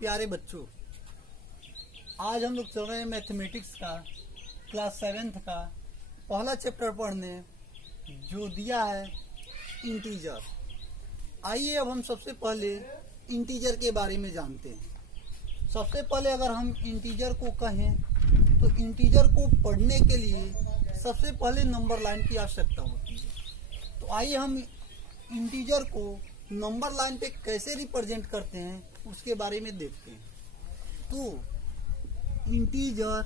प्यारे बच्चों, आज हम लोग चल रहे हैं मैथमेटिक्स का क्लास 7th का पहला चैप्टर पढ़ने, जो दिया है इंटीजर। आइए अब हम सबसे पहले इंटीजर के बारे में जानते हैं। सबसे पहले अगर हम इंटीजर को कहें तो इंटीजर को पढ़ने के लिए सबसे पहले नंबर लाइन की आवश्यकता होती है। तो आइए हम इंटीजर को नंबर लाइन पे कैसे रिप्रेजेंट करते हैं उसके बारे में देखते हैं। तो इंटीजर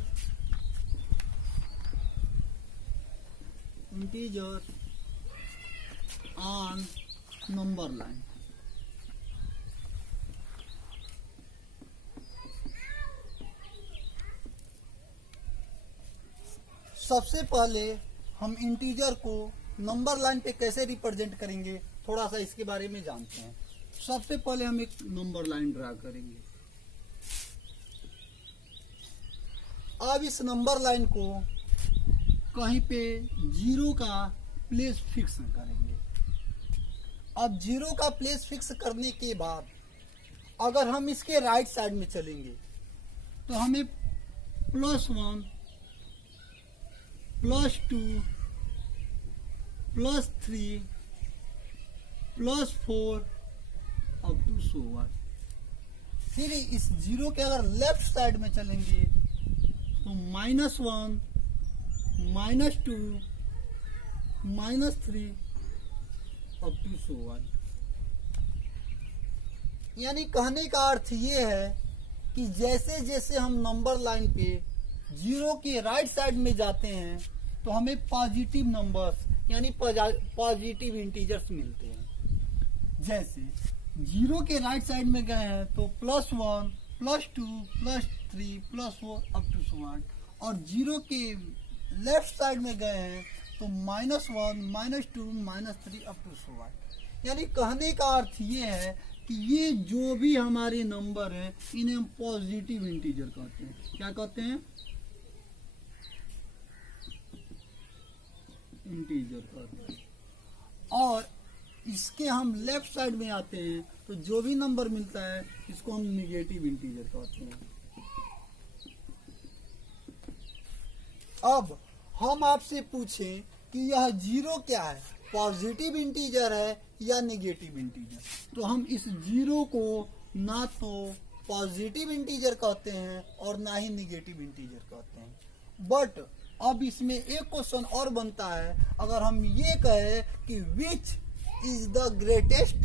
ऑन नंबर लाइन। सबसे पहले हम इंटीजर को नंबर लाइन पे कैसे रिप्रेजेंट करेंगे, थोड़ा सा इसके बारे में जानते हैं। सबसे पहले हम एक नंबर लाइन ड्रा करेंगे। अब इस नंबर लाइन को कहीं पे जीरो का प्लेस फिक्स करेंगे। अब जीरो का प्लेस फिक्स करने के बाद अगर हम इसके राइट साइड में चलेंगे तो हमें +1 +2 +3 +4 अप टू सो ऑन। फिर इस जीरो के अगर लेफ्ट साइड में चलेंगे तो -1 -2 -3 अप टू सो ऑन। यानी कहने का अर्थ ये है कि जैसे जैसे हम नंबर लाइन पे जीरो के राइट साइड में जाते हैं तो हमें पॉजिटिव नंबर्स यानी पॉजिटिव इंटीजर्स मिलते हैं। जैसे जीरो के राइट साइड में गए हैं तो +1 +2 +3 +4 अप टू सो ऑन, और जीरो के लेफ्ट साइड में गए हैं तो -1 -2 -3 अप टू सो ऑन। यानी कहने का अर्थ ये है कि ये जो भी हमारे नंबर हैं इन्हें हम पॉजिटिव इंटीजर कहते हैं। क्या कहते हैं? इंटीजर कहते हैं। और इसके हम लेफ्ट साइड में आते हैं तो जो भी नंबर मिलता है इसको हम निगेटिव इंटीजर कहते हैं। अब हम आपसे पूछें कि यह जीरो क्या है, पॉजिटिव इंटीजर है या निगेटिव इंटीजर, तो हम इस जीरो को ना तो पॉजिटिव इंटीजर कहते हैं और ना ही निगेटिव इंटीजर कहते हैं। बट अब इसमें एक क्वेश्चन और बनता है, अगर हम ये कहें कि which is the greatest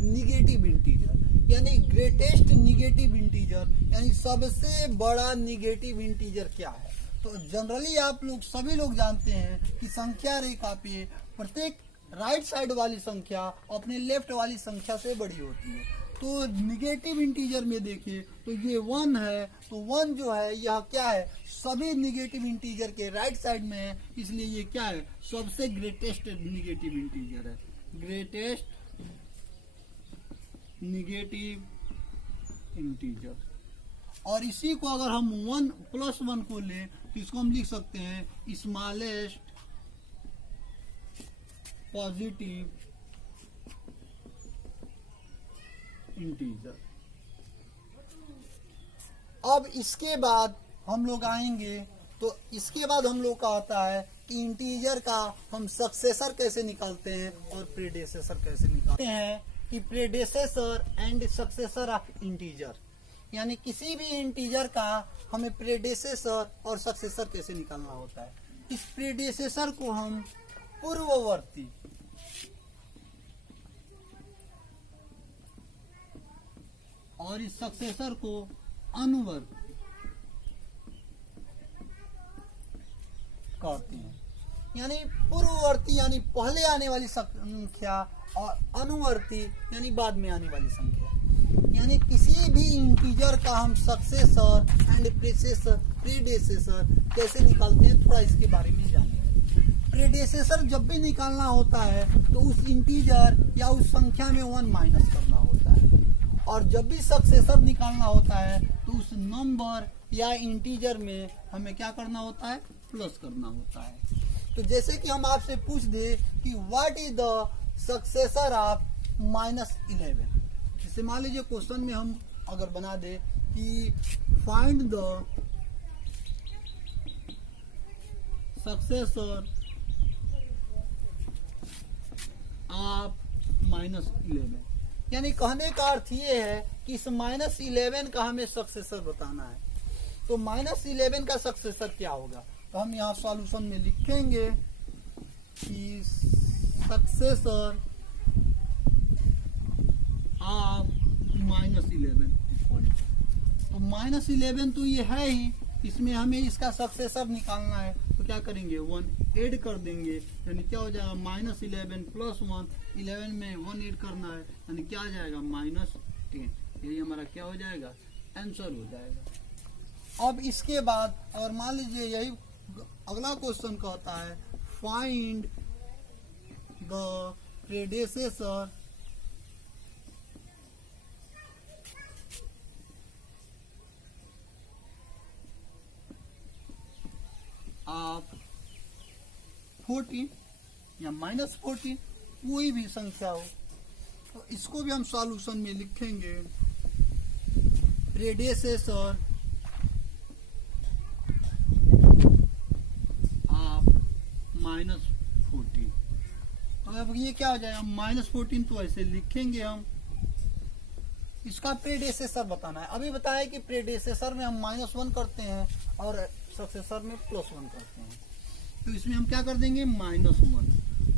negative integer, यानी ग्रेटेस्ट निगेटिव इंटीजर यानी सबसे बड़ा निगेटिव इंटीजर क्या है, तो जनरली आप लोग सभी लोग जानते हैं कि संख्या रेखा पे प्रत्येक राइट साइड वाली संख्या अपने लेफ्ट वाली संख्या से बड़ी होती है। तो निगेटिव इंटीजर में देखिए तो ये 1 है, तो 1 जो है यह क्या है, सभी निगेटिव इंटीजर के राइट साइड में है, इसलिए ये क्या है, सबसे ग्रेटेस्ट निगेटिव इंटीजर है, ग्रेटेस्ट निगेटिव इंटीजर। और इसी को अगर हम 1 + 1 को लें तो इसको हम लिख सकते हैं स्मॉलेस्ट पॉजिटिव इंटीजर। अब इसके बाद हम लोग आएंगे तो इसके बाद हम लोग का आता है कि इंटीजर का हम सक्सेसर कैसे निकालते हैं और प्रेडेसेसर कैसे निकालते हैं, कि प्रेडेसेसर एंड सक्सेसर ऑफ इंटीजर, यानी किसी भी इंटीजर का हमें प्रेडेसेसर और सक्सेसर कैसे निकालना होता है। इस प्रेडेसेसर को हम पूर्ववर्ती और इस सक्सेसर को अनुवर्ती कहते हैं। यानी पूर्ववर्ती यानी पहले आने वाली संख्या और अनुवर्ती यानी बाद में आने वाली संख्या। यानी किसी भी इंटीजर का हम सक्सेसर एंड प्रेडेसेसर कैसे निकालते हैं, थोड़ा इसके बारे में जानिए। प्रेडेसेसर जब भी निकालना होता है तो उस इंटीजर या उस संख्या में 1 माइनस करना होता है, और जब भी सक्सेसर निकालना होता है तो उस नंबर या इंटीजर में हमें क्या करना होता है, प्लस करना होता है। तो जैसे कि हम आपसे पूछ दे कि what is the successor of -11, जैसे मान लीजिए क्वेश्चन में हम अगर बना दे कि फाइंड द सक्सेसर ऑफ -11, यानी कहने का अर्थ ये है कि इस -11 का हमें सक्सेसर बताना है। तो -11 का सक्सेसर क्या होगा, तो हम यहाँ सॉल्यूशन में लिखेंगे कि सक्सेसर ऑफ -11, तो -11 तो ये है ही, इसमें हमें इसका सक्सेसर निकालना है। तो क्या करेंगे, 1 ऐड कर देंगे, यानी क्या हो जाएगा -11 + 1, 11 में 1 ऐड करना है, यानी क्या आ जाएगा -10। यही हमारा क्या हो जाएगा, आंसर हो जाएगा। अब इसके बाद अगर मान लीजिए यही अगला क्वेश्चन कहता है फाइंड द प्रेडेसेसर ऑफ 14 या -14, कोई भी संख्या हो, तो इसको भी हम सॉल्यूशन में लिखेंगे प्रेडेसेसर ऑफ -14। तो अब ये क्या हो जाएगा, -14 तो ऐसे लिखेंगे हम, इसका प्रेडेसेसर बताना है। अभी बताया कि प्रेडेसेसर में हम -1 करते हैं और सक्सेसर में +1 करते हैं, तो इसमें हम क्या कर देंगे -1,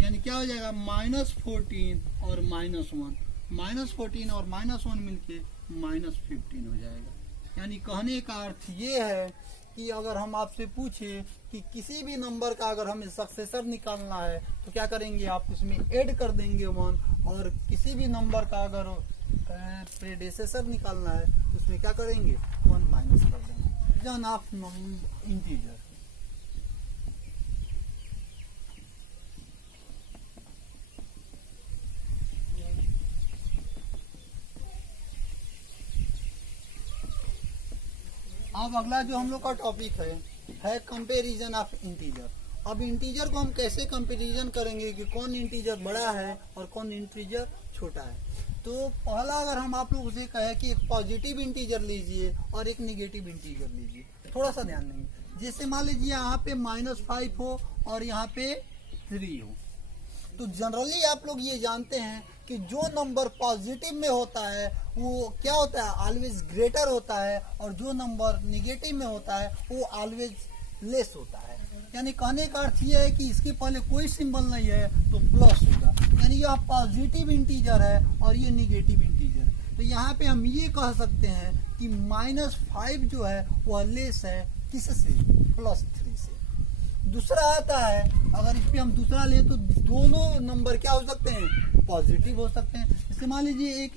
यानी क्या हो जाएगा -14 और -1, -14 और -1 मिलके -15 हो जाएगा। यानी कहने का अर्थ ये है कि अगर हम आपसे पूछे कि किसी भी नंबर का अगर हमें सक्सेसर निकालना है तो क्या करेंगे, आप इसमें ऐड कर देंगे 1, और किसी भी नंबर का अगर प्रेडेसेसर निकालना है तो उसमें क्या करेंगे 1 माइनस कर देंगे। जन ऑफ इंटीजर, अब अगला जो हम लोग का टॉपिक है कंपैरिजन ऑफ इंटीजर। अब इंटीजर को हम कैसे कंपैरिजन करेंगे कि कौन इंटीजर बड़ा है और कौन इंटीजर छोटा है। तो पहला अगर हम आप लोगों से कहें कि एक पॉजिटिव इंटीजर लीजिए और एक निगेटिव इंटीजर लीजिए, थोड़ा सा ध्यान देंगे। जैसे मान लीजिए यहाँ पे -5 हो और यहाँ पे 3 हो, तो जनरली आप लोग ये जानते हैं कि जो नंबर पॉजिटिव में होता है वो क्या होता है, ऑलवेज ग्रेटर होता है, और जो नंबर निगेटिव में होता है वो ऑलवेज लेस होता है। यानी कहने का अर्थ ये है कि इसके पहले कोई सिंबल नहीं है तो प्लस होगा, यानी यह पॉजिटिव इंटीजर है और ये निगेटिव इंटीजर है। तो यहाँ पे हम ये कह सकते हैं कि -5 जो है वह लेस है किससे, +3 से। दूसरा आता है, अगर इस पे हम दूसरा ले तो दोनों नंबर क्या हो सकते हैं, पॉजिटिव हो सकते हैं। जैसे मान लीजिए एक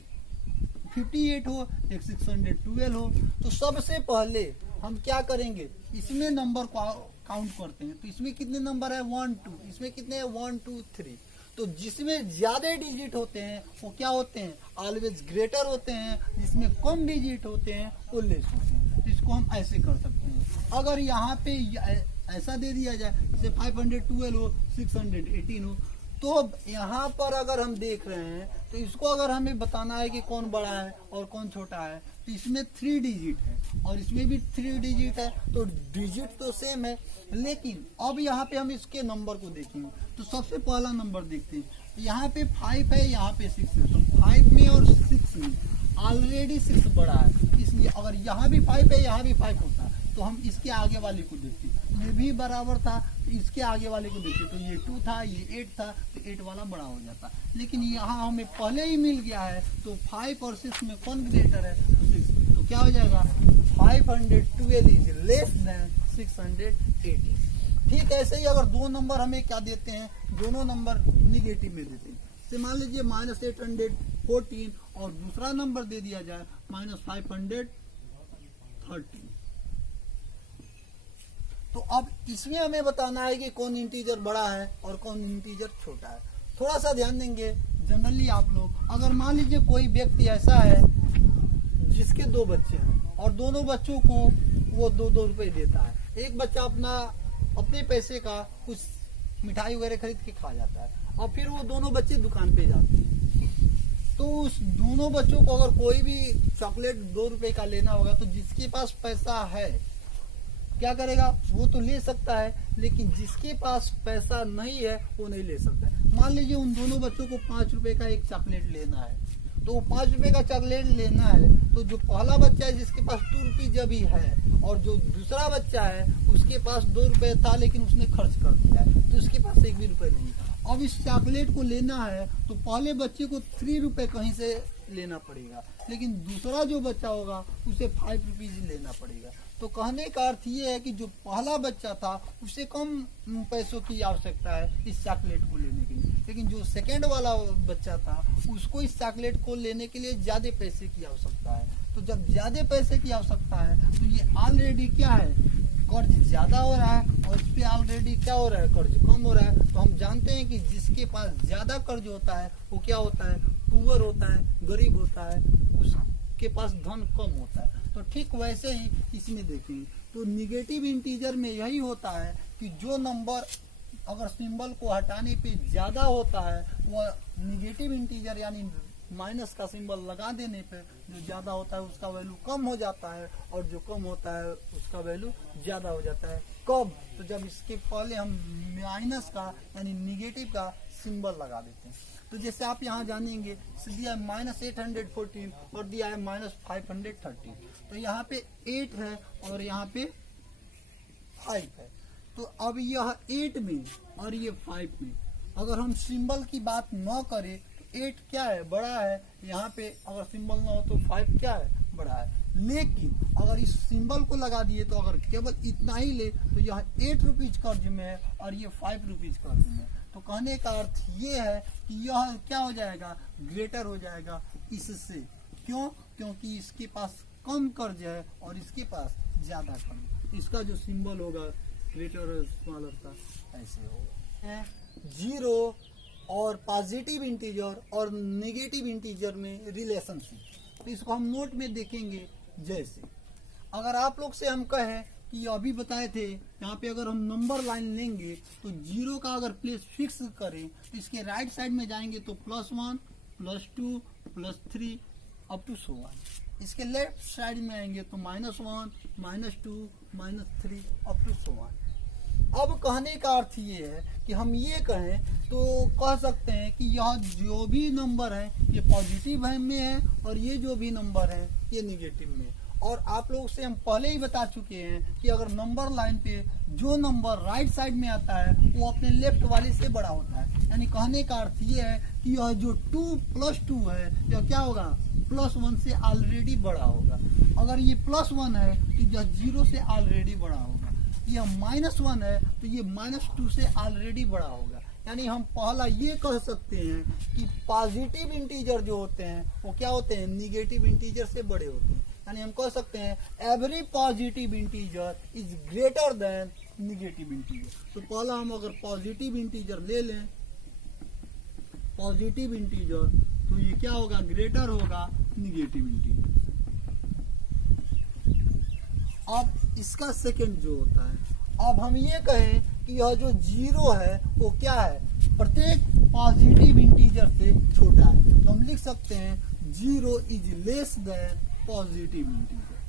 58 हो, एक 612 हो, तो सबसे पहले हम क्या करेंगे, इसमें नंबर को काउंट करते हैं। तो इसमें कितने नंबर है, 1 2, इसमें कितने हैं 1 2 3। तो जिसमें ज्यादा डिजिट होते हैं वो क्या होते हैं, ऑलवेज ग्रेटर होते हैं, जिसमें कम डिजिट होते हैं वो लेस होते हैं। तो इसको हम ऐसे कर सकते हैं। अगर यहाँ पे ऐसा दे दिया जाए, जैसे 512 हो, 618 हो, तो यहाँ पर अगर हम देख रहे हैं तो इसको अगर हमें बताना है कि कौन बड़ा है और कौन छोटा है, तो इसमें 3 डिजिट है और इसमें भी 3 डिजिट है, तो डिजिट तो सेम है। लेकिन अब यहाँ पे हम इसके नंबर को देखेंगे, तो सबसे पहला नंबर देखते हैं। यहाँ पे 5 है, यहाँ पे 6 है, तो 5 में और 6 में ऑलरेडी 6 बड़ा है, इसलिए अगर यहाँ भी 5 है, यहाँ भी 5 होता है, तो हम इसके आगे वाले को देखते हैं, ये भी बराबर था, तो इसके आगे वाले को देखते, तो ये 2 था, ये 8 था, तो 8 वाला बड़ा हो जाता। लेकिन यहाँ हमें पहले ही मिल गया है, तो 5 और 6 में कौन ग्रेटर है, तो 6। तो क्या हो जाएगा, 512 इज लेस देन 618। ठीक ऐसे ही अगर दो नंबर हमें क्या देते हैं, दोनों नंबर निगेटिव में देते हैं। जैसे मान लीजिए -814 और दूसरा नंबर दे दिया जाए -513, तो अब इसमें हमें बताना है कि कौन इंटीजर बड़ा है और कौन इंटीजर छोटा है। थोड़ा सा ध्यान देंगे, जनरली आप लोग अगर मान लीजिए कोई व्यक्ति ऐसा है जिसके 2 बच्चे हैं और दोनों बच्चों को वो 2-2 रुपए देता है, एक बच्चा अपने पैसे का कुछ मिठाई वगैरह खरीद के खा जाता है और फिर वो दोनों बच्चे दुकान पे जाते हैं। तो उस दोनों बच्चों को अगर कोई भी चॉकलेट 2 रुपए का लेना होगा तो जिसके पास पैसा है क्या करेगा, वो तो ले सकता है, लेकिन जिसके पास पैसा नहीं है वो नहीं ले सकता है। मान लीजिए उन दोनों बच्चों को 5 रुपए का एक चॉकलेट लेना है, तो 5 रुपए का चॉकलेट लेना है, तो जो पहला बच्चा है जिसके पास 2 रुपये जब ही है और जो दूसरा बच्चा है उसके पास 2 रुपए था लेकिन उसने खर्च कर दिया है, तो उसके पास 1 भी रुपए नहीं था। अब इस चॉकलेट को लेना है तो पहले बच्चे को 3 रुपए कहीं से लेना पड़ेगा, लेकिन दूसरा जो बच्चा होगा उसे 5 रुपीज लेना पड़ेगा। तो कहने का अर्थ ये है कि जो पहला बच्चा था उसे कम पैसों की आवश्यकता है इस चॉकलेट को लेने के लिए, लेकिन जो सेकेंड वाला बच्चा था उसको इस चॉकलेट को लेने के लिए ज्यादा पैसे की आवश्यकता है। तो जब ज्यादा पैसे की आवश्यकता है तो ये ऑलरेडी क्या है, कर्ज ज्यादा हो रहा है और इस पे ऑलरेडी क्या हो रहा है, कर्ज कम हो रहा है। तो हम जानते हैं कि जिसके पास ज्यादा कर्ज होता है वो क्या होता है, पुअर होता है, गरीब होता है, उसके पास धन कम होता है। तो ठीक वैसे ही इसमें देखेंगे तो निगेटिव इंटीजर में यही होता है कि जो नंबर अगर सिंबल को हटाने पे ज्यादा होता है वह निगेटिव इंटीजर यानी माइनस का सिंबल लगा देने पे जो ज्यादा होता है उसका वैल्यू कम हो जाता है और जो कम होता है उसका वैल्यू ज्यादा हो जाता है। कब, तो जब इसके पहले हम माइनस का यानी निगेटिव का सिंबल लगा देते हैं। तो जैसे आप यहाँ जानेंगे दिया है -814 और दिया है -530, तो यहाँ पे 8 है और यहाँ पे 5 है। तो अब यह 8 में और ये 5 में अगर हम सिंबल की बात न करें तो 8 क्या है, बड़ा है, यहाँ पे अगर सिंबल ना हो तो 5 क्या है, बड़ा है। लेकिन अगर इस सिंबल को लगा दिए तो अगर केवल इतना ही ले तो यह 8 रुपीज कर्ज में है और ये 5 रुपीज कर्ज में है। तो कहने का अर्थ ये है कि यह क्या हो जाएगा, ग्रेटर हो जाएगा इससे। क्यों, क्योंकि इसके पास कम कर्ज है और इसके पास ज्यादा कर्ज। इसका जो सिंबल होगा ग्रेटर और स्मॉलर का ऐसे होगा। जीरो और पॉजिटिव इंटीजर और नेगेटिव इंटीजर में रिलेशनशिप, तो इसको हम नोट में देखेंगे। जैसे अगर आप लोग से हम कहें कि अभी बताए थे यहाँ पे अगर हम नंबर लाइन लेंगे तो जीरो का अगर प्लेस फिक्स करें तो इसके राइट साइड में जाएंगे तो +1 +2 +3 अप टू सो ऑन। इसके लेफ्ट साइड में आएंगे तो -1 -2 -3 अप टू सो ऑन। अब कहने का अर्थ ये है कि हम ये कहें तो कह सकते हैं कि यह जो भी नंबर है ये पॉजिटिव में है और ये जो भी नंबर है ये निगेटिव में है। और आप लोगों से हम पहले ही बता चुके हैं कि अगर नंबर लाइन पे जो नंबर राइट साइड में आता है वो अपने लेफ्ट वाले से बड़ा होता है। यानी कहने का अर्थ ये है कि यह जो 2 + 2 है यह क्या होगा, +1 से ऑलरेडी बड़ा होगा। अगर ये +1 है तो यह 0 से ऑलरेडी बड़ा होगा। यह -1 है तो ये -2 से ऑलरेडी बड़ा होगा। यानी हम पहला ये कह सकते हैं कि पॉजिटिव इंटीजर जो होते हैं वो क्या होते हैं, निगेटिव इंटीजर से बड़े होते हैं। यानी हम कह सकते हैं every positive integer is greater than negative integer. तो पहला हम अगर पॉजिटिव इंटीजर ले लें, पॉजिटिव इंटीजर, तो ये क्या होगा, ग्रेटर होगा निगेटिव इंटीजर। अब इसका सेकंड जो होता है, अब हम ये कहें कि यह जो 0 है वो क्या है, प्रत्येक पॉजिटिव इंटीजर से छोटा है। तो हम लिख सकते हैं 0 is less than positive integer.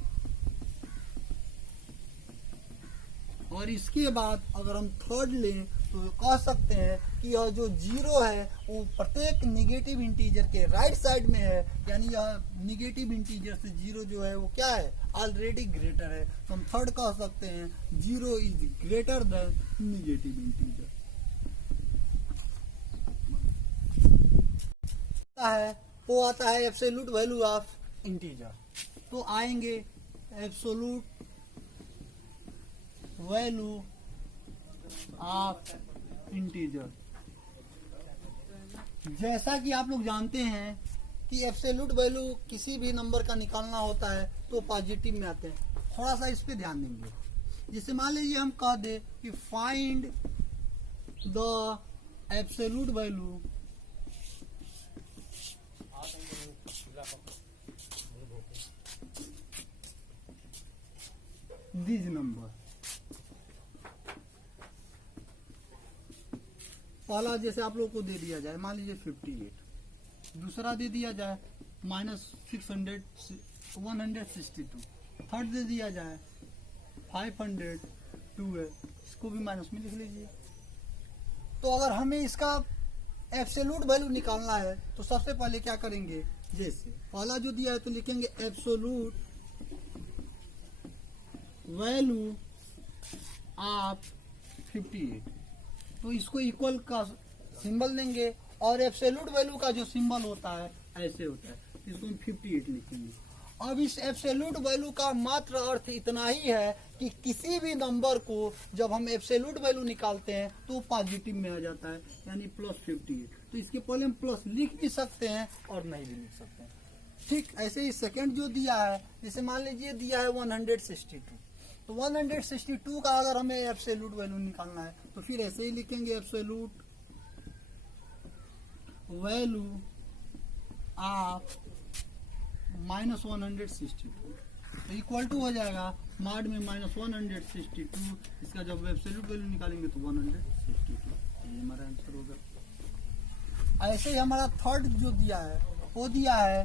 और इसके बाद अगर हम थर्ड लें तो कह सकते हैं कि यह जो 0 है वो प्रत्येक निगेटिव इंटीजर के राइट साइड में है। यानी यह निगेटिव इंटीजर से 0 जो है वो क्या है, ऑलरेडी ग्रेटर है। तो हम थर्ड कह सकते हैं 0 is greater than negative integer. वो आता है एब्सोल्यूट वैल्यू ऑफ इंटीजर। तो आएंगे एब्सोल्यूट वैल्यू ऑफ इंटीजर। जैसा कि आप लोग जानते हैं कि एब्सोल्यूट वैल्यू किसी भी नंबर का निकालना होता है तो पॉजिटिव में आते हैं। थोड़ा सा इस पे ध्यान देंगे। जैसे मान लीजिए हम कह दे कि find the absolute value this number. पहला जैसे आप लोग को दे दिया जाए, मान लीजिए 58, दूसरा दे दिया जाए -162, थर्ड दे दिया जाए 502 है, इसको भी माइनस में लिख लीजिए। तो अगर हमें इसका एब्सोल्यूट वैल्यू निकालना है तो सबसे पहले क्या करेंगे, जैसे पहला जो दिया है तो लिखेंगे एब्सोल्यूट वैल्यू ऑफ 58, तो इसको इक्वल का सिंबल देंगे और एब्सोल्यूट वैल्यू का जो सिंबल होता है ऐसे होता है, इसको हम 58 लिखेंगे। अब इस एब्सोल्यूट वैल्यू का मात्र अर्थ इतना ही है कि किसी भी नंबर को जब हम एब्सोल्यूट वैल्यू निकालते हैं तो पॉजिटिव में आ जाता है, यानी +58। तो इसके पहले हम प्लस लिख भी सकते हैं और नहीं भी लिख सकते हैं। ठीक ऐसे ही सेकंड जो दिया है, जैसे मान लीजिए दिया है 162, तो 162 का अगर हमें एब्सोल्यूट वैल्यू निकालना है तो फिर ऐसे ही लिखेंगे एब्सोल्यूट वैल्यू ऑफ -162, तो इक्वल टू हो जाएगा मॉड में -162, इसका जब एब्सोल्यूट वैल्यू निकालेंगे तो 162, ये हमारा आंसर होगा। ऐसे ही हमारा थर्ड जो दिया है वो दिया है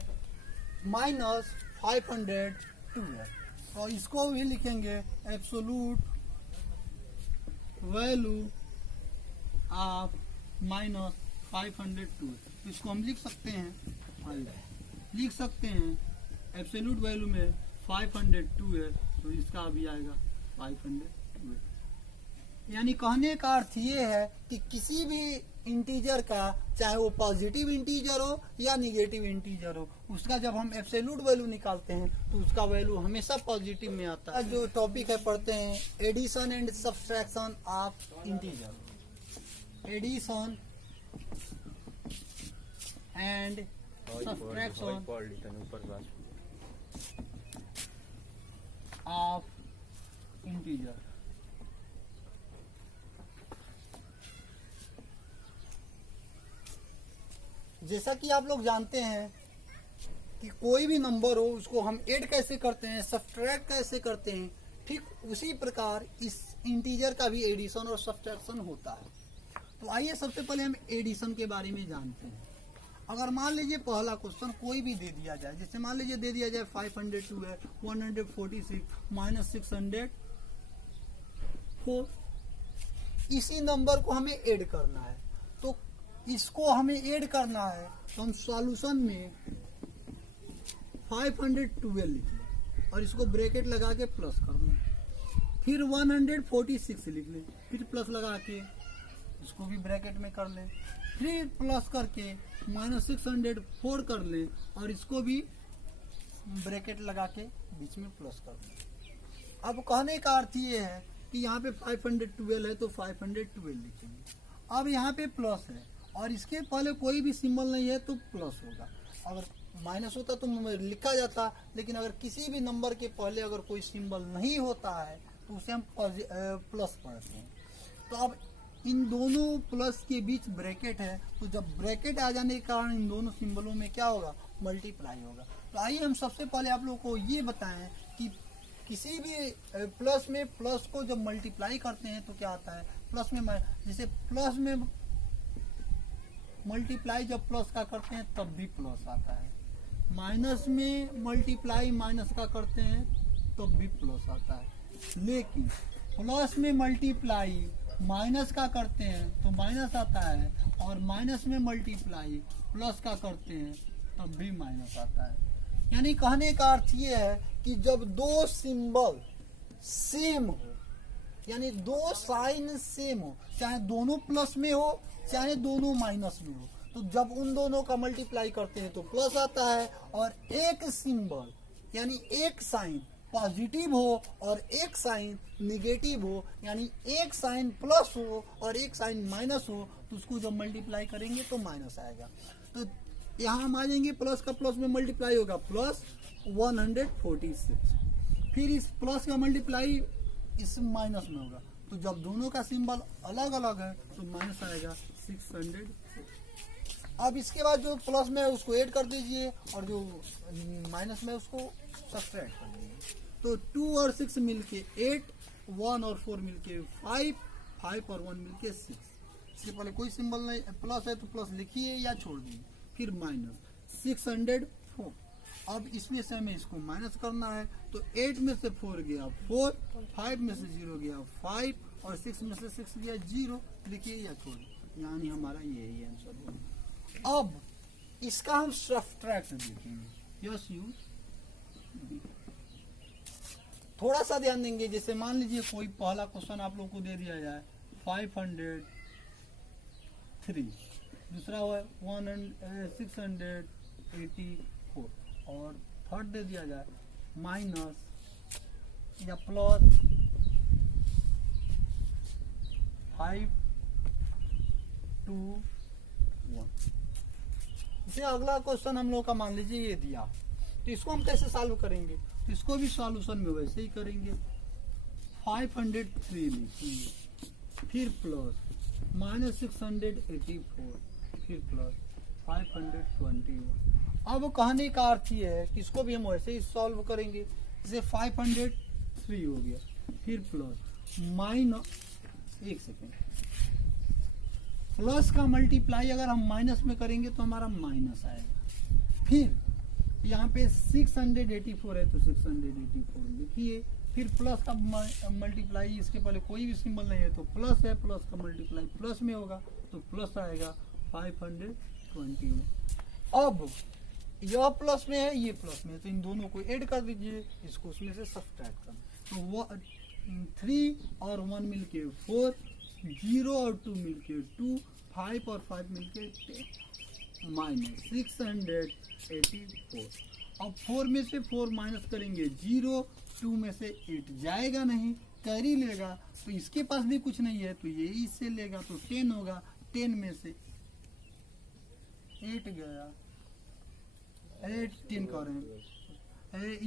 -502 है, और इसको भी लिखेंगे एब्सोल्यूट वैल्यू ऑफ -502, इसको हम लिख सकते हैं एब्सोल्यूट वैल्यू में 502 है, तो इसका भी आएगा 502। यानी कहने का अर्थ ये है कि किसी भी इंटीजर का, चाहे वो पॉजिटिव इंटीजर हो या निगेटिव इंटीजर हो, उसका जब हम एब्सोल्यूट वैल्यू निकालते हैं तो उसका वैल्यू हमेशा पॉजिटिव में आता है। जो टॉपिक है पढ़ते हैं addition and subtraction of integer, addition and subtraction of integer. जैसा कि आप लोग जानते हैं कि कोई भी नंबर हो उसको हम ऐड कैसे करते हैं, सब्सट्रैक्ट कैसे करते हैं, ठीक उसी प्रकार इस इंटीजर का भी एडिशन और सब्सट्रैक्शन होता है। तो आइए सबसे पहले हम एडिशन के बारे में जानते हैं। अगर मान लीजिए पहला क्वेश्चन कोई भी दे दिया जाए, जैसे मान लीजिए दे दिया जाए 502 है, 146 -604, इसी नंबर को हमें ऐड करना है। तो इसको हमें ऐड करना है तो हम सॉल्यूशन में 512 लिख लें और इसको ब्रैकेट लगा के प्लस कर लें, फिर 146 लिख लें, फिर प्लस लगा के इसको भी ब्रैकेट में कर लें, फिर प्लस करके -604 कर लें और इसको भी ब्रैकेट लगा के बीच में प्लस कर लें। अब कहने का अर्थ ये है कि यहाँ पे 512 है तो 512 लिखेंगे। अब यहाँ पे प्लस है और इसके पहले कोई भी सिंबल नहीं है तो प्लस होगा। अगर माइनस होता तो लिखा जाता, लेकिन अगर किसी भी नंबर के पहले अगर कोई सिंबल नहीं होता है तो उसे हम प्लस पढ़ते हैं। तो अब इन दोनों प्लस के बीच ब्रैकेट है, तो जब ब्रैकेट आ जाने के कारण इन दोनों सिंबलों में क्या होगा, मल्टीप्लाई होगा। तो आइए हम सबसे पहले आप लोगों को ये बताएं कि किसी भी प्लस में प्लस को जब मल्टीप्लाई करते हैं तो क्या आता है, प्लस में जैसे प्लस में मल्टीप्लाई जब प्लस का करते हैं तब भी प्लस आता है, माइनस में मल्टीप्लाई माइनस का करते हैं तब भी प्लस आता है, लेकिन प्लस में मल्टीप्लाई माइनस का करते हैं तो माइनस आता है, और माइनस में मल्टीप्लाई प्लस का करते हैं तब भी माइनस आता है। यानी कहने का अर्थ ये है कि जब दो सिंबल सेम हो, यानी दो साइन सेम हो, चाहे दोनों प्लस में हो चाहे दोनों माइनस में हो, तो जब उन दोनों का मल्टीप्लाई करते हैं तो प्लस आता है, और एक सिंबल यानी एक साइन पॉजिटिव हो और एक साइन निगेटिव हो, यानी एक साइन प्लस हो और एक साइन माइनस हो, तो उसको जब मल्टीप्लाई करेंगे तो माइनस आएगा। तो यहाँ हम आ जाएंगे, प्लस का प्लस में मल्टीप्लाई होगा प्लस 146, फिर इस प्लस का मल्टीप्लाई इस माइनस में होगा, तो जब दोनों का सिंबल अलग अलग है तो माइनस आएगा 600। अब इसके बाद जो प्लस में है उसको ऐड कर दीजिए और जो माइनस में उसको सब्ट्रैक्ट कर दीजिए। तो 2 और 6 मिलके 8, 1 और 4 मिलके 5, 5 और 1 मिलके 6। इसके पहले कोई सिंबल नहीं, प्लस है तो प्लस लिखिए या छोड़ दीजिए, फिर माइनस। 604। अब इसमें से हमें इसको माइनस करना है, तो 8 में से 4 गया 4, 5 में से 0 गया 5 और 6 में से 6 गया 0। देखिए या छोड़, यानी हमारा यही आंसर होगा। अब इसका हम सब्ट्रैक्ट देखेंगे। यस यू थोड़ा सा ध्यान देंगे। जैसे मान लीजिए कोई पहला क्वेश्चन आप लोग को दे दिया जाए 503, दूसरा है 684 और थर्ड दे दिया जाए माइनस या प्लस 521। इसे अगला क्वेश्चन हम लोग का मान लीजिए ये दिया, तो इसको हम कैसे सॉल्व करेंगे? तो इसको भी सॉल्यूशन में वैसे ही करेंगे। 503 लिखिए, फिर प्लस माइनस 684, फिर प्लस 521। अब कहने का अर्थ ये है कि इसको भी हम वैसे ही सॉल्व करेंगे। जैसे 503 हो गया, फिर प्लस माइनस, एक सेकेंड, प्लस का मल्टीप्लाई अगर हम माइनस में करेंगे तो हमारा माइनस आएगा। फिर यहाँ पे 684 है तो 684 लिखिए, फिर प्लस का मल्टीप्लाई, इसके पहले कोई भी सिंबल नहीं है तो प्लस है, प्लस का मल्टीप्लाई प्लस में होगा तो प्लस आएगा 521। अब यह प्लस में है, ये प्लस में है, तो इन दोनों को ऐड कर दीजिए, इसको उसमें से सब्ट्रैक्ट करना। तो 3 और 1 मिलके 4, 0 और 2 मिलके 2, 5 और 5 मिलके 10, माइनस 684। अब 4 में से 4 माइनस करेंगे 0, 2 में से 8 जाएगा नहीं, कैरी लेगा, तो इसके पास भी कुछ नहीं है तो ये इससे लेगा तो 10 होगा। 10 में से 8 गया, 10 कर रहे हैं,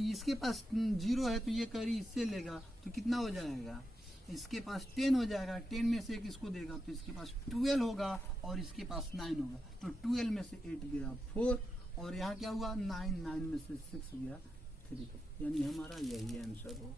इसके पास 0 है तो ये कैरी इससे लेगा तो कितना हो जाएगा? इसके पास 10 हो जाएगा। 10 में से किसको देगा तो इसके पास 12 होगा और इसके पास 9 होगा, तो 12 में से 8 गया 4 और यहाँ क्या हुआ 9, 9 में से 6 गया 3, यानी हमारा यही आंसर होगा।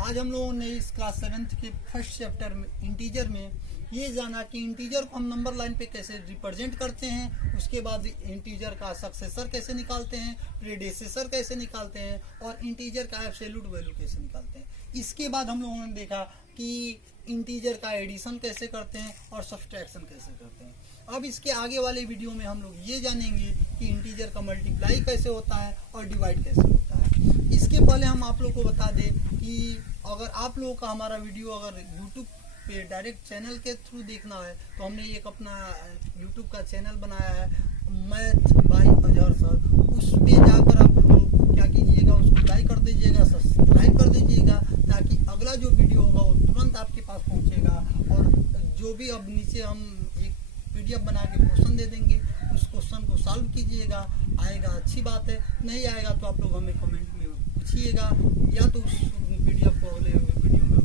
आज हम लोगों ने इस क्लास 7th के फर्स्ट चैप्टर में इंटीजर में ये जाना कि इंटीजर को हम नंबर लाइन पे कैसे रिप्रेजेंट करते हैं, उसके बाद इंटीजर का सक्सेसर कैसे निकालते हैं, प्रेडेसेसर कैसे निकालते हैं और इंटीजर का एब्सोल्यूट वैल्यू कैसे निकालते हैं। इसके बाद हम लोगों ने देखा कि इंटीजर का एडिशन कैसे करते हैं और सब्ट्रैक्शन कैसे करते हैं। अब इसके आगे वाले वीडियो में हम लोग ये जानेंगे कि इंटीजर का मल्टीप्लाई कैसे होता है और डिवाइड कैसे होता है। इसके पहले हम आप लोग को बता दें कि अगर आप लोगों का हमारा वीडियो अगर यूट्यूब पे डायरेक्ट चैनल के थ्रू देखना है तो हमने एक अपना यूट्यूब का चैनल बनाया है मैथ बाय अजहर सर। उस पे जाकर आप लोग क्या कीजिएगा, उसको लाइक कर दीजिएगा, सब्सक्राइब कर दीजिएगा, ताकि अगला जो वीडियो होगा वो तुरंत आपके पास पहुंचेगा। और जो भी अब नीचे हम एक PDF बना के क्वेश्चन दे देंगे, उस क्वेश्चन को सॉल्व कीजिएगा। आएगा अच्छी बात है, नहीं आएगा तो आप लोग हमें कमेंट में पूछिएगा, या तो उस PDF को अगले वीडियो में